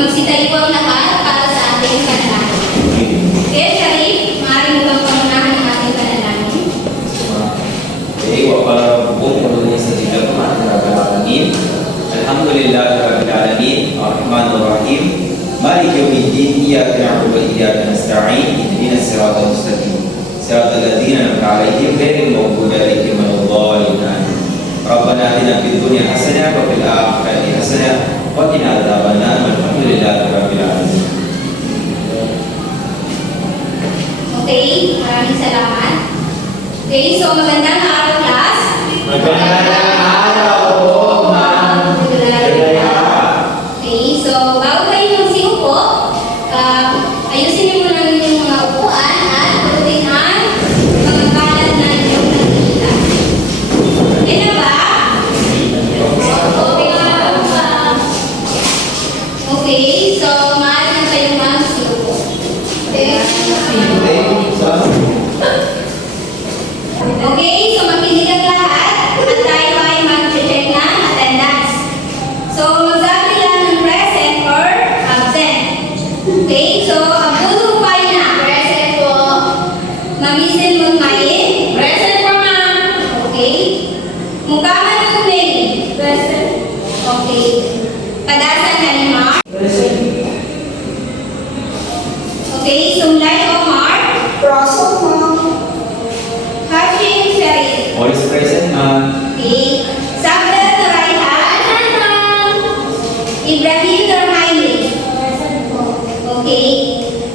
Magsitayo ang lahat para sa ating panalangin. Kaya Sharif, maaari mo bang pamunahan ang ating panalangin? Alhamdulillah Rabbil Alamin Ar-Rahmanir Rahim Maliki Yawmiddin Iyyaka na'budu wa iyyaka nasta'in Ihdinas siratal mustaqim Siratal ladzina an'amta 'alaihim ghairil maghdubi 'alaihim waladdallin Rabbana atina fid dunya hasanah wa fil akhirati hasanah wa qina adzabannar Walhamdulillahi Rabbil Alamin. Okay, maraming salamat. Okay, so magandang araw class. Magandang araw po, ma'am. Okay, so bago kayo magsiupo, ayusin niyo muna ang inyong mga upuan at pulutin ang mga kalat na inyong nakikita. Okay na ba? Okay, so maaari na kayo magsiupo. Okay, so makinig ang lahat at tayo ay mag-check ng attendance. So, magsabi lang ng present or absent. Okay, so Abdul Faina. Present po. Mamisin Mutmain. Present po, ma'am. Okay. Mukaman Mutmain. Present. Okay. Padasan Kalimar. Present. Okay, Sumlay Omar. Present, ma'am. Hashim Sharif. All is present, ma'am. Okay. Sabda Turaihan. Ibrahim Nurhaini. Okay.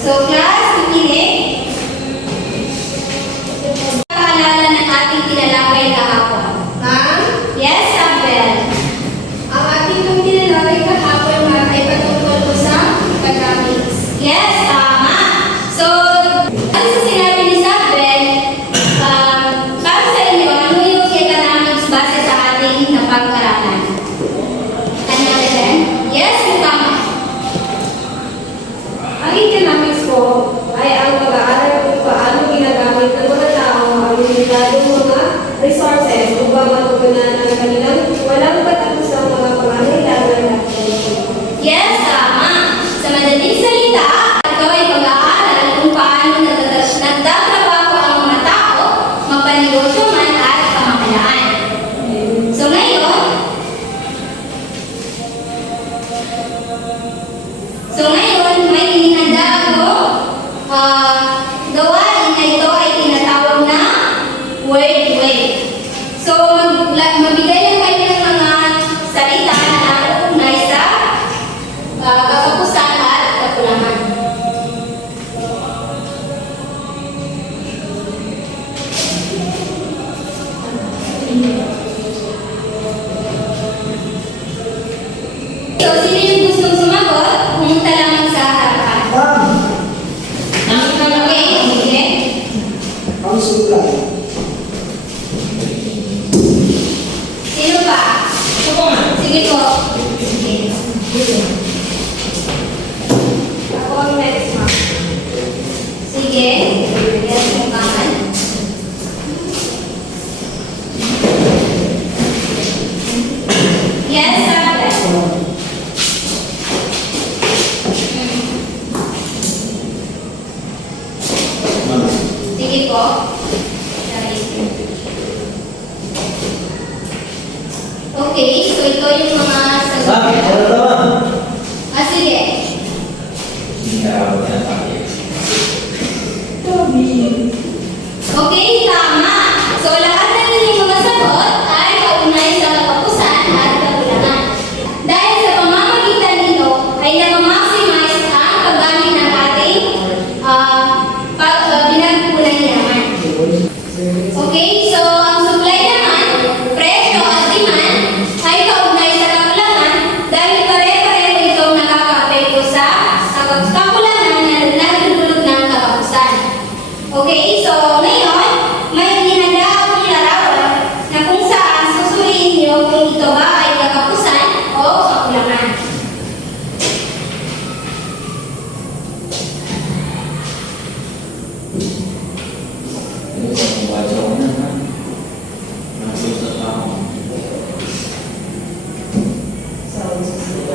So, class, pipinig. Paalala ng ating tinalakay kahapon. Ma'am? Yes, Abel. Ang ating pong tinalakay kahapon, ma'am, ay patungkol po sa economics. Yes, tama. So, ano sa sinabi ni Sabel, para sa inyo, ano yung economics base sa ating napag-aralan? Ano natin? Yes, tama. Ang economics po ay ang pag-aaral kung paano ginagamit ng mga tao ang limitadong mga resources upang matugunan ang kanilang walang patapusang mga pangangailangan at benepisyo. Yes, tama. Sa madaling salita, ito ay pag-aaral kung paano nagtatrabaho ang mga tao, mapanegosyo man at pamahalaan. So ngayon, may inihanda ako. Gawain na ito ay tinatawag na word wave. So, mabigay lang kayo ng mga salita na nauugnay sa kakapusan at kakulangan. So, sino yung gustong sumagot? Pumunta lamang sa harapan. Ma'am, Okay, sige. ang supply. Sino pa? Sige po. Sige. Ako ang next, ma'am. Sige. Yes, mukaman. Yes, Sabda. Sige po. Okay, so ito yung mga Ma'am, sagot. ano naman? Sige. Okay, tama. So, lahat ng inyong mga sagot ay kaugnay sa katapusan at kakulangan. Dahil sa pamamagitan nito ay napamaximize ang paggamit ng ating pinagkukunan naman. Okay, so ang supply naman, presyo at demand ay kaugnay sa kakulangan dahil pare-pareho itong nakaka-apekto sa kakulangan na nagdudulot ng katapusan. Okay, so ngayon, may inihanda akong larawan na kung saan susuriin niyo kung ito ba ay katapusan o kakulangan.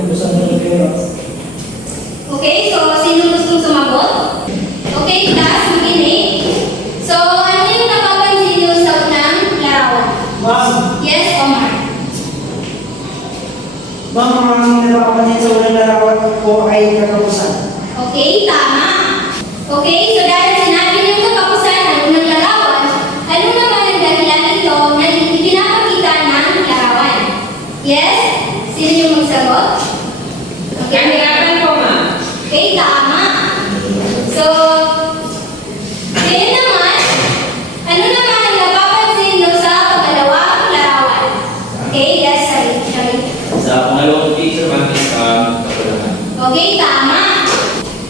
Ano sa mga pera? Ma'am, ang aming napapansin sa unang larawan po ay katapusan. Okay, tama. Okay, so dahil sinabi niyong katapusan ng unang larawan, ano naman ang dahilan nito na ipinapakita ng larawan? Yes? Sino yung magsagot? Kahirapan po, ma'am. Okay, tama. So, ngayon naman, ano naman ang napapansin nyo sa pangalawang larawan? Okay, yes, sorry. Sa pangalawang picture, ma'am, is kakulangan. Okay, tama.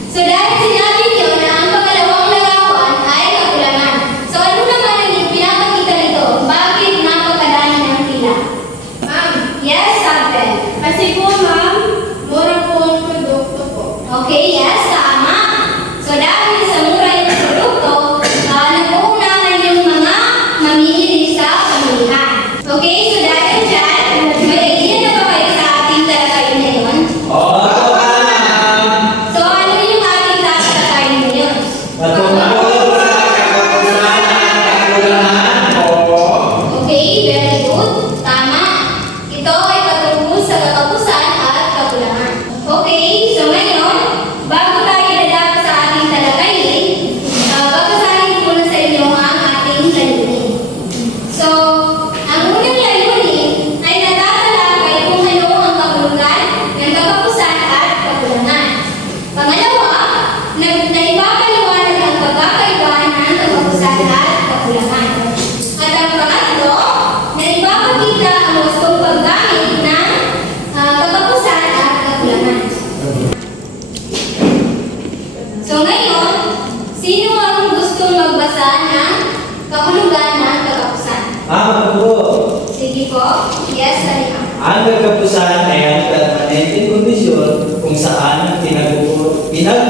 So, dahil sinabi niyo na ang pangalawang larawan ay kakulangan. So, ano naman ang pinapakita nito? Bakit napakadami ng pila? Ma'am, Yes, Abel. kasi po ma'am, mura po ang produkto po. Okay, yes, tama. So, dahil sa mura yung produkto, nag-uunahan yung mga mamimili sa pamilihan. Okay, so dahil dyan, may idea na ba kayo sa ating talakayin ngayon? Oo, ma'am! So, ano yung ating talakayin ngayon? Patungkol sa katapusan ng kakulangan. Oo. Okay, very good. Tama. Ito ay patungkol sa katapusan at kakulangan. Okay, so ngayon, bago tayo dadako sa ating talakayin, babasahin ko na sa inyo ang ating layunin. So, ang unang layunin ay natatalakay kung ano ang kahulugan ng katapusan at kakulangan. Pangalawa, naipapaliwanag ang pagkakaiba ng katapusan at kakulangan. At ang pangatlo, naipapakita ang wastong paggamit ng katapusan at kakulangan. So ngayon, sino ang gustong magbasa ng kahulugan ng katapusan? Ma'am, ako po. Sige po. Yes, Sarina. Ang katapusan ay ang permanenteng kondisyon kung saan ang pinagkukunan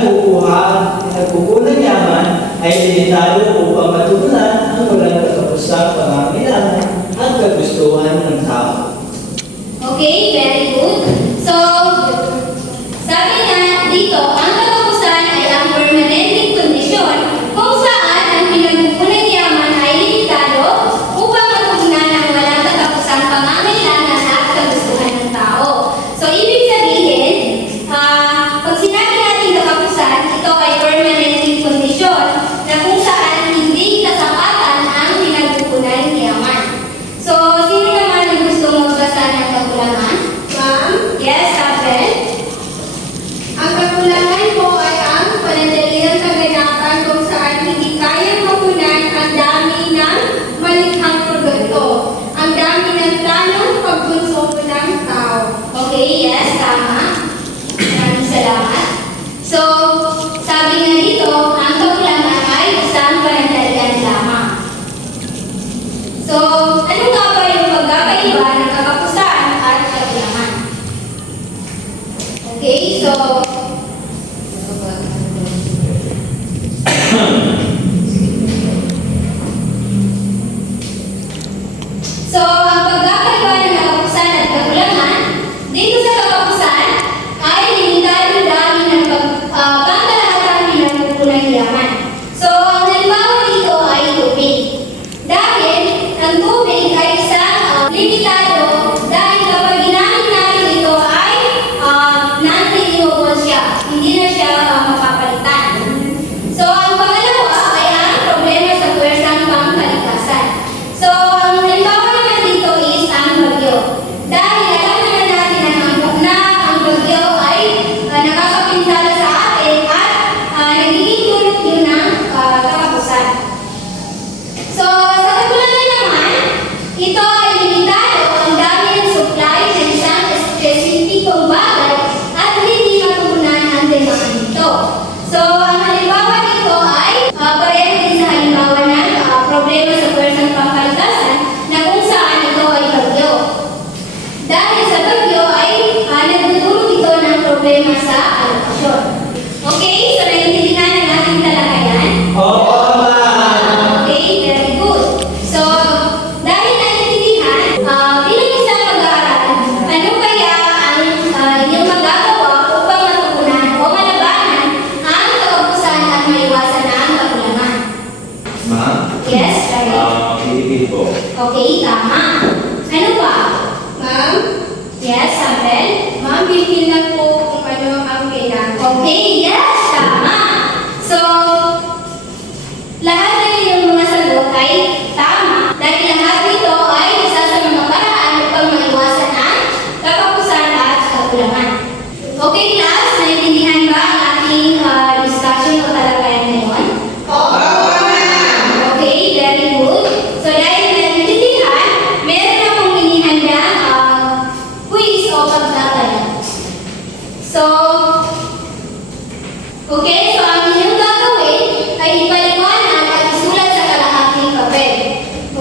yaman ay limitado upang matugunan ang walang katapusang pangangailangan at kagustuhan ng tao. Okay, very good. So, sabi nga dito, ang katapusan ay ang permanenteng kondisyon kung saan ang pinagkukunan yaman ay limitado upang matugunan ang walang katapusang pangangailangan at kagustuhan ng tao. So, ibig sabihin, pag sinabi natin katapusan, ito ay permanenteng kondisyon na kung saan hindi kasapatan ang pinagkukunan yaman. So, sino naman ang gusto magbasa ng kakulangan? Ma'am, Yes, Abel. ang kakulangan po ay ang panandaliang kaganapan kung saan hindi kayang mapunan ang dami ng malikhang produkto, ang dami ng planong pagkonsumo ng tao. Okay, yes, tama. Maraming salamat. So, sabi nga dito, ang kakulangan ay isang panandalian lamang. So, ano nga ba yung pagkakaiba ng katapusan at kakulangan? Okay, so, ang pagkakaiba ng katapusan at kakulangan, dito sa katapusan ay limitado dami ng pangkalahatang pinagkukunan yaman. So, ang halimbawa dito ay tubig. Dahil ang tubig ay isang limitado dahil kapag ginamit natin ito ay non-renewable siya. Hindi na siya mapapalitan. So, ang pangalawa ay ang problema sa puwersang pangkalikasan. So, ang halimbawa naman dito is ang bagyo. Dahil alam naman natin na ang bagyo ay nakakapinsala sa atin at nagiging dulot yun ng katapusan. So, sa kakulangan naman, ito ay limitado ang dami ng supply ng isang espesipikong bagay at hindi matugunan ang demand nito. So, ang halimbawa nito ay pareho din sa halimbawa ng problema sa puwersang pangkalikasan na kung saan ito ay bagyo. Dahil sa bagyo ay nagdudulot ito ng problema sa alokasyon. Okay, so naiintindihan ng ating talakayan? Oo, ma'am. Okay, very good. So, dahil naiintindihan, bilang isang mag-aaral, ano kaya ang inyong magagawa upang matugunan o malabanan ang katapusan at maiwasan ang kakulangan? Ma'am? Yes, right. Pilipin po. Okay, tama. Ano pa? Ma'am, Yes, Abel? Okay, yes, tama. So, lahat ng iyong mga sagot ay tama. Dahil lahat nito ay isa sa mga paraan upang maiwasan ang kapakusan at kakulangan. Okay, class, naiintindihan ba ang ating discussion o talakayan ngayon? Okay, very good. So, dahil naiintindihan, meron akong inihanda quiz o pagtataya. So, okay, so ang inyong gagawin ay ipaliwanag at isulat sa kalahating papel.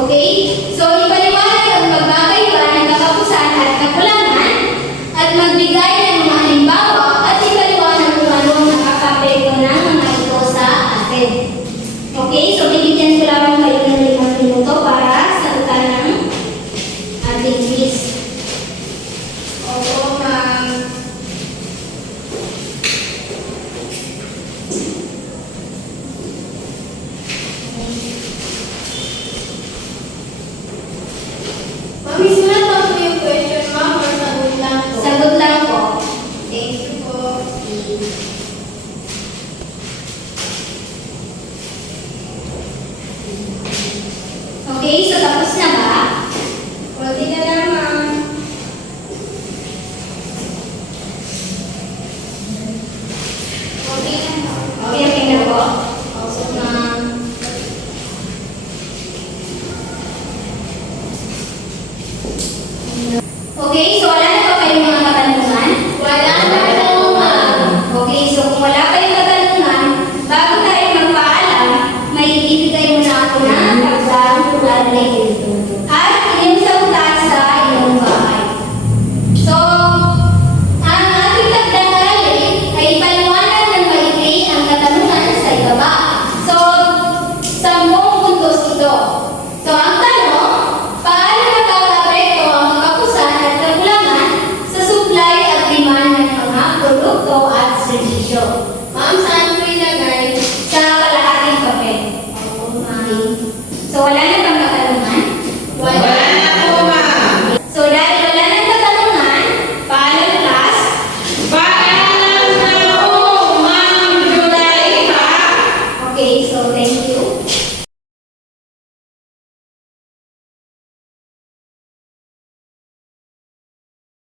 Okay? So, ipaliwanag ang pagkakaiba ng kakapusan at kakulangan at magbigay ng mga halimbawa at ipaliwanag kung ano ang nakakapekto ng mga ito sa atin. Okay? So, bibigyan ko lang kayo ng 5 minuto para sagutan ng ating quiz. Opo, ma'am. Ma'am, isulat lang po yung question, ma'am, or sagot lang po? Sagot lang po. Thank you po. Okay, so tapos na ba? Kunti na lang, ma'am. Okay na po. Okay na po. So, okay, so wala na ba kayong mga katanungan? Wala na po, ma'am. Okay, so kung wala kayong katanungan, bago tayo magpaalam, may ibibigay muna ako ng tagdang tulaling at inyong sagutan sa inyong bahay. So, ang ating tagdang aralin ay ipaliwanag ng maikli ang katanungan sa ibaba. So, 10 puntos ito. So, ang tanong, paano nakaka-apekto ang kapusan at kakulangan sa supply at demand ng mga produkto at serbisyo? Ma'am, saan po